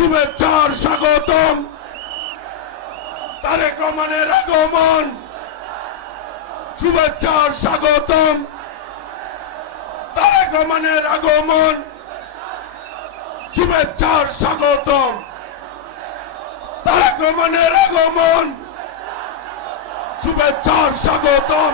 শুভেচ্ছার স্বাগতম। তারেক রহমানের আগমন, শুভেচ্ছার স্বাগতম। তারেক রহমানের আগমন, শুভেচ্ছার স্বাগতম। তারেক রহমানের আগমন, শুভেচ্ছার স্বাগতম।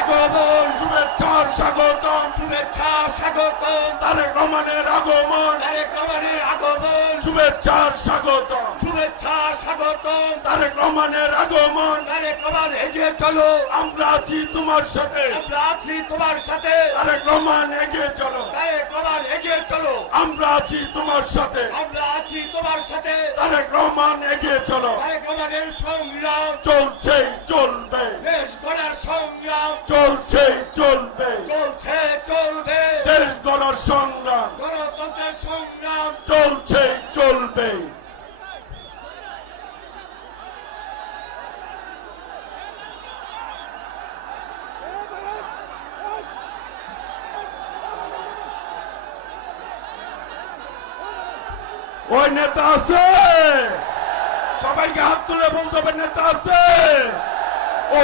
আগমন, শুভেচ্ছার স্বাগতম, শুভেচ্ছা স্বাগতম। তারেক রহমানের আগমন, তারেক রহমানের আগমন, শুভেচ্ছার স্বাগতম, শুভেচ্ছা স্বাগতম। তারেক রহমানের আগমন, তারেক রহমান এগিয়ে চলো, আমরা আছি তোমার সাথে, আমরা আছি তোমার সাথে। তারেক রহমান এগিয়ে চলো, তারেক রহমান এগিয়ে চলো, আমরা আছি তোমার সাথে, আমরা আছি তোমার সাথে। তারেক রহমান এগিয়ে চলো, তারেক রহমানের সংগ্রাম চলছে চলবে, দেশ গড়ার সংগ্রাম চলছে চলবে, চলছে চলবে। দেশ গড়ার সংগ্রাম, গণতন্ত্রের সংগ্রাম চলছে চলবে। ওই নেতা আছে, সবাইকে হাত তুলে বলতে হবে নেতা আছে। ও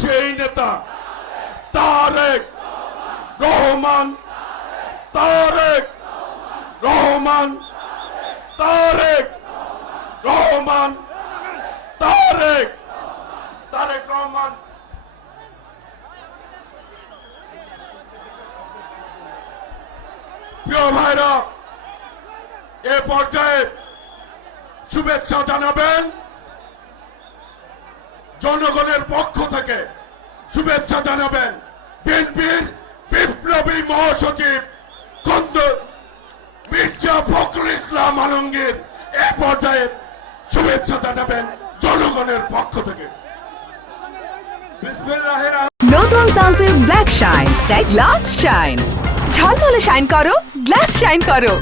সেই নেতা তারেক রহমান, তারেক রহমান, তারেক রহমান, তারেক তারেক রহমান। প্রিয় ভাইরা, এ পর্যায়ে শুভেচ্ছা জানাবেন জনগণের পক্ষ থেকে, শুভেচ্ছা জানাবেন বিএনপির বিপ্লবী মহাসচিব মির্জা ফখরুল ইসলাম আলমগীর। এ পর্যায়ে শুভেচ্ছা জানাবেন জনগণের পক্ষ থেকে। নতুন সানসিল্ক ব্ল্যাক শাইন, তাই গ্লাস শাইন। ঝলমলে শাইন করো, গ্লাস শাইন করো।